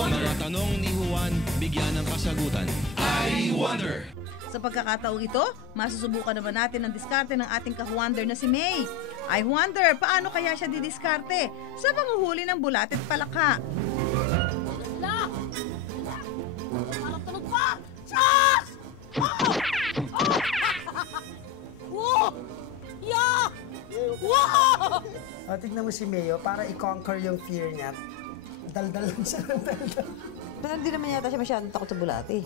Mga tanong ni Juan, bigyan ng kasagutan. I wonder! Sa pagkakataong ito, masusubukan naman natin ang diskarte ng ating ka-wonder na si May. I wonder, paano kaya siya didiskarte sa panguhuli ng bulat at palaka? La! Parang tunog pa! Chas! Wow! Yeah! Wow! O, tignan mo si Mayo, para i-conquer yung fear niya. Daldal lang siya ng daldal. Pero hindi naman yata siya masyadong takot sa bulate.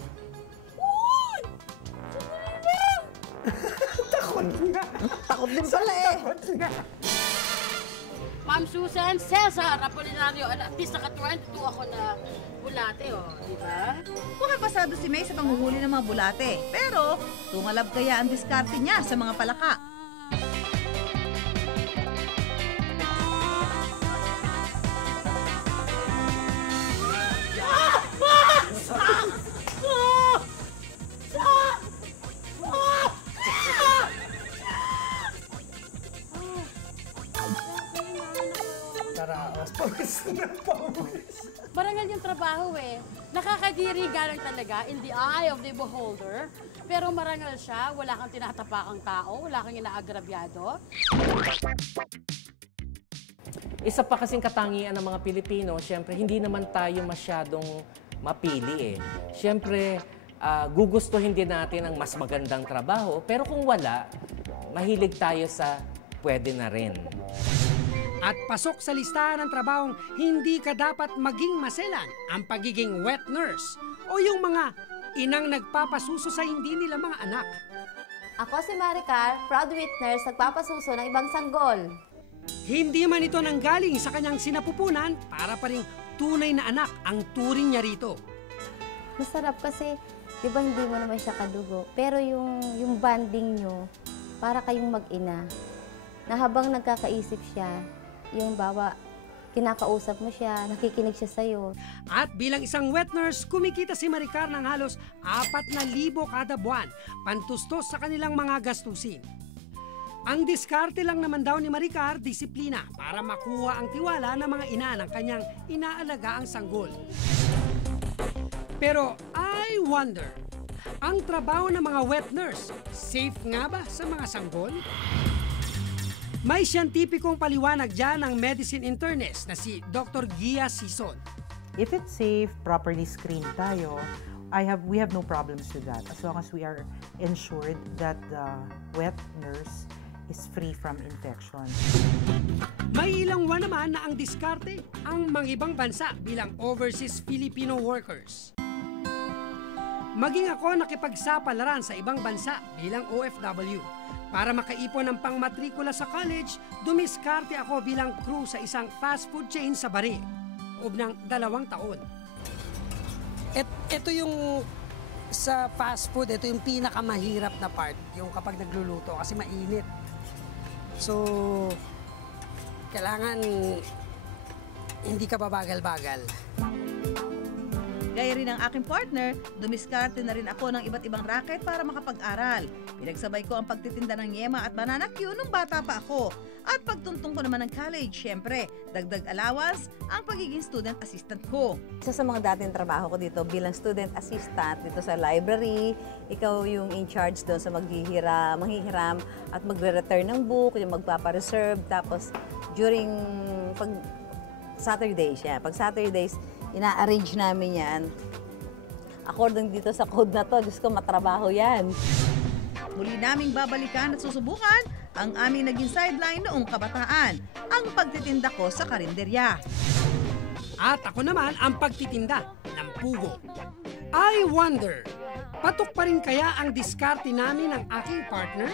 Takot nga. Takot din pala eh. Takot nga. Ma'am Susan Cesar Apolinario, at least naka-22 ako na bulate, di ba? Mukhang pasado si May sa panguhuli ng mga bulate. Pero, tumalab kaya ang diskarte niya sa mga palaka? Taraos. Pawis na pawis. Marangal yung trabaho Nakakadiri galang talaga in the eye of the beholder. Pero marangal siya, wala kang tinatapakang tao, wala kang inaagrabyado. Isa pa kasing katangian ng mga Pilipino, syempre hindi naman tayo masyadong mapili Syempre, gugustuhin din natin ang mas magandang trabaho, pero kung wala, mahilig tayo sa pwede na rin. At pasok sa listahan ng trabahong hindi ka dapat maging maselan ang pagiging wet nurse o yung mga inang nagpapasuso sa hindi nila mga anak. Ako si Maricar, proud witness, nagpapasuso ng ibang sanggol. Hindi man ito nanggaling sa kanyang sinapupunan, para pa ring tunay na anak ang turing niya rito. Masarap kasi, di ba hindi mo naman siya kadugo, pero yung bonding nyo, para kayong mag-ina, na habang nagkakaisip siya, yung bawa, kinakausap mo siya, nakikinig siya sa'yo. At bilang isang wet nurse, kumikita si Maricar ng halos 4,000 kada buwan, pantustos sa kanilang mga gastusin. Ang diskarte lang naman daw ni Maricar, disiplina para makuha ang tiwala ng mga ina ng kanyang inaalagaang sanggol. Pero I wonder, ang trabaho ng mga wet nurse, safe nga ba sa mga sanggol? May siyentipikong paliwanag dyan ng medicine internist na si Dr. Gia Sison. If it's safe, properly screened tayo, we have no problems with that as long as we are ensured that the wet nurse is free from infection. May ilang naman na ang diskarte ang mga ibang bansa bilang overseas Filipino workers. Maging ako nakipagsapalaran sa ibang bansa bilang OFW. Para makaipon ng pangmatrikula sa college, dumiskarte ako bilang crew sa isang fast food chain sa Bari. Loob ng 2 taon. Ito yung sa fast food, ito yung pinakamahirap na part, yung kapag nagluluto kasi mainit. So, kailangan hindi ka babagal-bagal. Gaya rin ang aking partner, dumiskarte na rin ako ng iba't ibang racket para makapag-aral. Pinagsabay ko ang pagtitinda ng yema at banana Q nung bata pa ako. At pagtuntong ko naman ng college, syempre, dagdag allowance ang pagiging student assistant ko. Isa sa mga dating trabaho ko dito bilang student assistant dito sa library, ikaw yung in charge doon sa manghihiram at magre-return ng book, yung magpapareserve. Tapos during pag Saturdays, pag Saturdays, ina-arrange namin yan. According dito sa code na to, Diyos ko, matrabaho yan. Muli naming babalikan at susubukan ang aming naging sideline noong kabataan, ang pagtitinda ko sa karinderya. At ako naman ang pagtitinda ng pugo. I wonder, patok pa rin kaya ang diskarte namin ng aking partner?